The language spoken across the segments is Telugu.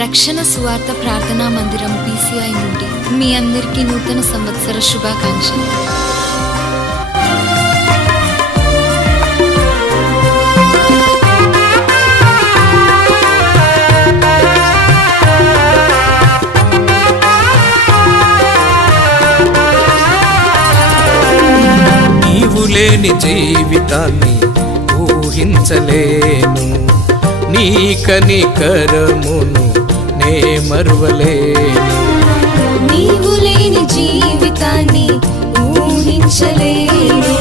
రక్షణ సువార్త ప్రార్థనా మందిరం PCI నుండి మీ అందరికీ నూతన సంవత్సర శుభాకాంక్షలు. నీవు లేని జీవితాన్ని ఊహించలేను, నీ కనికరమును నే మరువలేను. నీవు లేని జీవితాన్ని ఊహించలేను,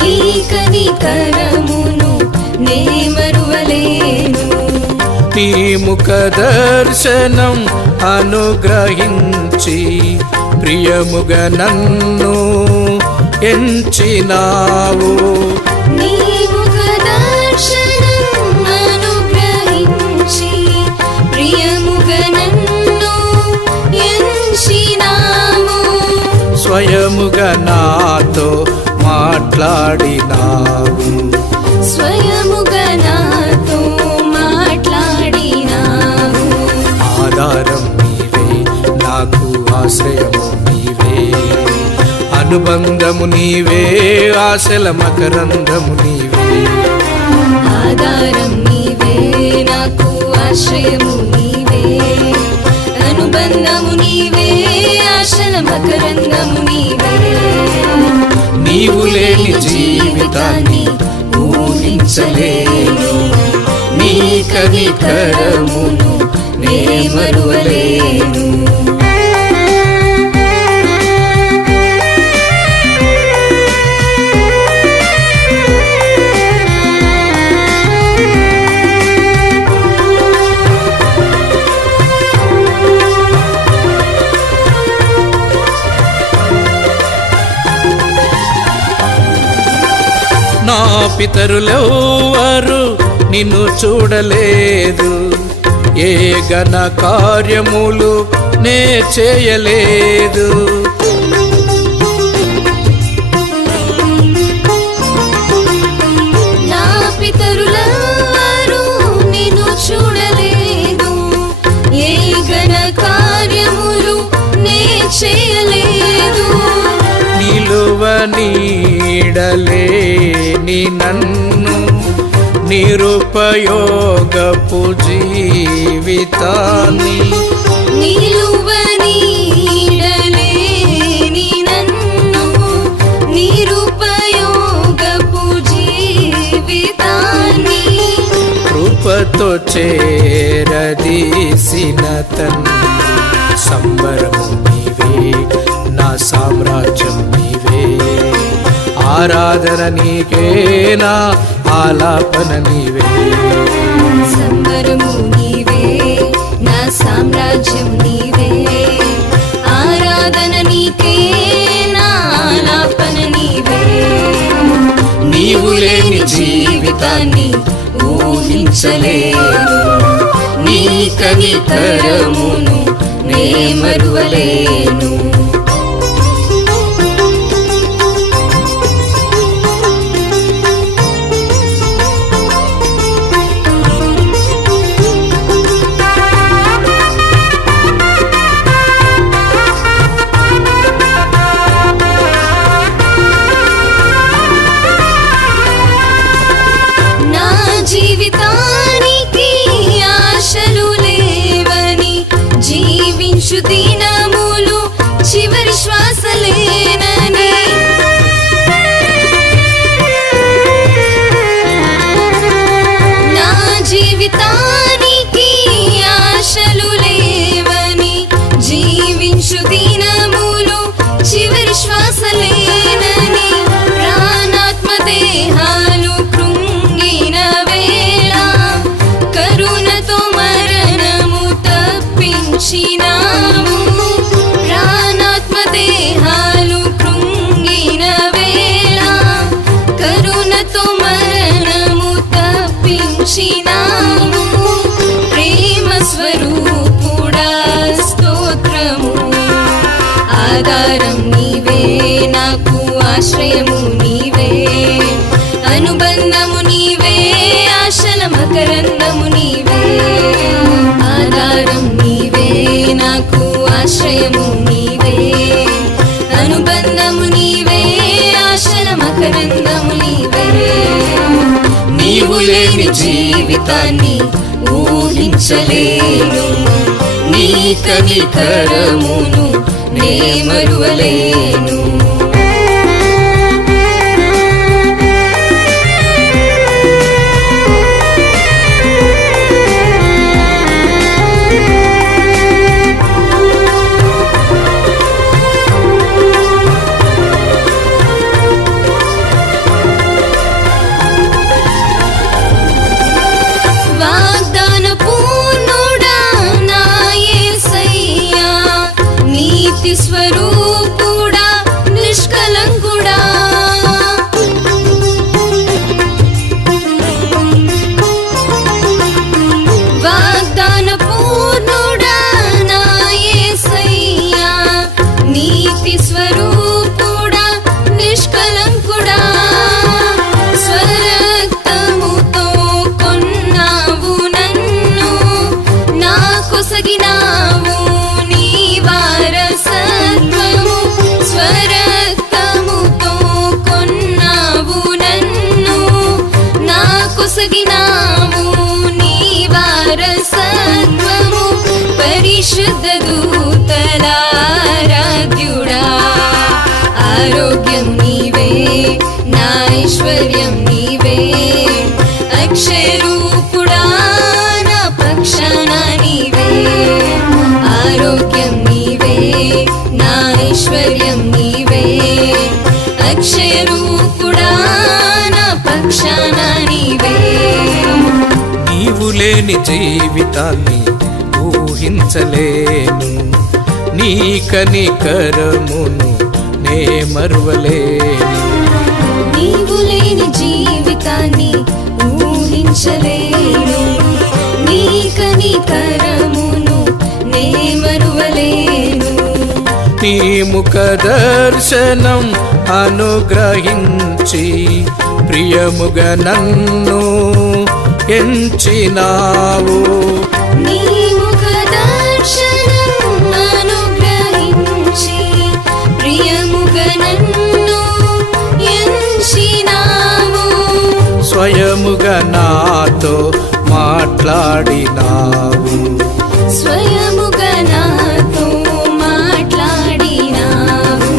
నీ కనికరమును నే మరువలేను. నీ ముఖ దర్శనం అనుగ్రహించి ప్రియముగా నన్ను ఎంచినావు. నీ ముఖ దర్శనం అనుగ్రహించి ప్రియముగా నన్ను ఎంచినావు. స్వయముగా నాతో మాట్లాడినావు, స్వయముగా నాతో మాట్లాడినావు. ఆధారం నీవే, నాకు ఆశ్రయము నీవే, అనుబంధము నీవే, ఆశల మకరందము నీవే. ఆధారం నీవే, నాకు ఆశ్రయము నీవే, అనుబంధము నీవే, ఆశల మకరందము నీవే. నీవు లేని జీవితాన్ని ఊహించలేను, నీ కనికరమును నే మరువలేను. నా పితరులెవ్వరు నిన్ను చూడలేదు, ఏ ఘన కార్యములు నే చేయలేదు. నా పితరులెవ్వరు నిన్ను చూడలేదు, ఏ ఘన కార్యములు నే చేయలేదు. నిలువ నీడలేని నన్ను నిరుపయోగపు జీవితాన్ని, నిలువ నీడలేని నన్ను నిరుపయోగపు జీవితాన్ని, కృపతో చేరదీసిన తండ్రి. సంబరము నీవే, నా సామ్రాజ్యం నీవే, ఆరాధన నీకే, నా ఆలాపన నీవే. సంబరము నీవే, నా సామ్రాజ్యం నీవే, ఆరాధన నీకే, నా ఆలాపన నీవే. నీవు లేని జీవితాన్ని ఊహించలేను, నీ కనికరమును నే మరువలేను. నా జీవితానికి ఆశలు లేవని జీవించు దినములు ఆశ్రయము నీవే, అనుబంధము నీవే, ఆశల మకరందము నీవే. నీవు లేని జీవితాన్ని ఊహించలేను, నీ కనికరమును నే మరువలేను. వాగ్దాన పూర్ణుడా నా యేసయ్యా, నీతి స్వరూపుడా, నిష్కలంకుడా. వాగ్దాన పూర్ణుడా నా యేసయ్యా, నీతి స్వరూపుడా, నిష్కలంకుడా. స్వరక్తముతో కొన్నావు నన్ను, నా కొసగినావు నీ వారసత్వము. స్వరక్తముతో కొన్నావు నన్ను, నా కొసగినావు నీ వారసత్వము. పరిశుద్ధ దూతలారాధ్యుడా, ఆరోగ్యం నీవే, నా ఐశ్వర్యం నీవే. అక్షరూపుడా నా పక్షాన నీవే, ఆరోగ్యం నీవే, నా ఐశ్వర్యం నీవే. అక్షరూపుడా నా పక్షాన నీవే. నీవు లేని జీవితాన్ని ఊహించలేను, నీ కనికరమును నే మరువలేను. నీవు లేని జీవితాన్ని ఊహించలేను, నీ కనికరమును నే మరువలేను. నీ ముఖ దర్శనం అనుగ్రహించి ప్రియముగా నన్ను ఎంచినావు. నీ ముఖ దర్శనం అనుగ్రహించి ప్రియముగా నన్ను ఎంచినావు. స్వయముగా నాతో మాట్లాడినావు, స్వయముగా నాతో మాట్లాడినావు.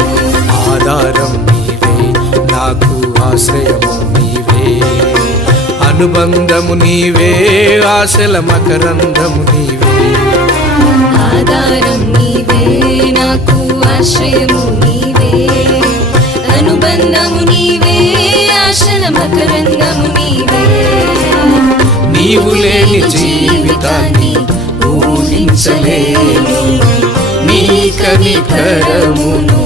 ఆధారం నీవే, నాకు ఆశ్రయము నీవే, అనుబంధము నీవే, ఆశల మకరందము నీవే. ఆధారం నీవే, నాకు ఆశ్రయము నీవే, అనుబంధము నీవే, ఆశల మకరందము నీవే. నీవు లేని జీవితాన్ని ఊహించలేను, నీ కనికరమును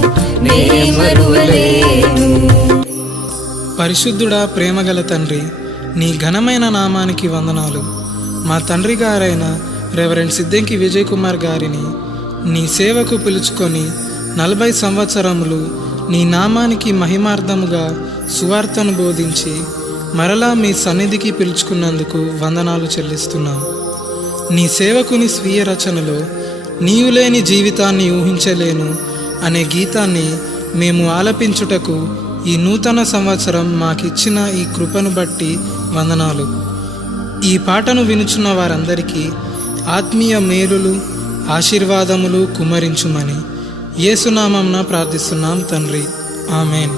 నే మరువలేను. పరిశుద్ధుడా, ప్రేమగల తండ్రి, నీ ఘనమైన నామానికి వందనాలు. మా తండ్రి గారైన రెవరెండ్ సిద్దంకి విజయ్ కుమార్ గారిని నీ సేవకు పిలుచుకొని 40 సంవత్సరములు నీ నామానికి మహిమార్థముగా సువార్తను బోధించి మరలా మీ సన్నిధికి పిలుచుకున్నందుకు వందనాలు చెల్లిస్తున్నాం. నీ సేవకుని స్వీయ రచనలో నీవు లేని జీవితాన్ని ఊహించలేను అనే గీతాన్ని మేము ఆలపించుటకు ఈ నూతన సంవత్సరం మాకిచ్చిన ఈ కృపను బట్టి వందనాలు. ఈ పాటను వినుచున్న వారందరికీ ఆత్మీయ మేలులు, ఆశీర్వాదములు కుమ్మరించుమని యేసునామమున ప్రార్థిస్తున్నాం తండ్రి. ఆమెన్.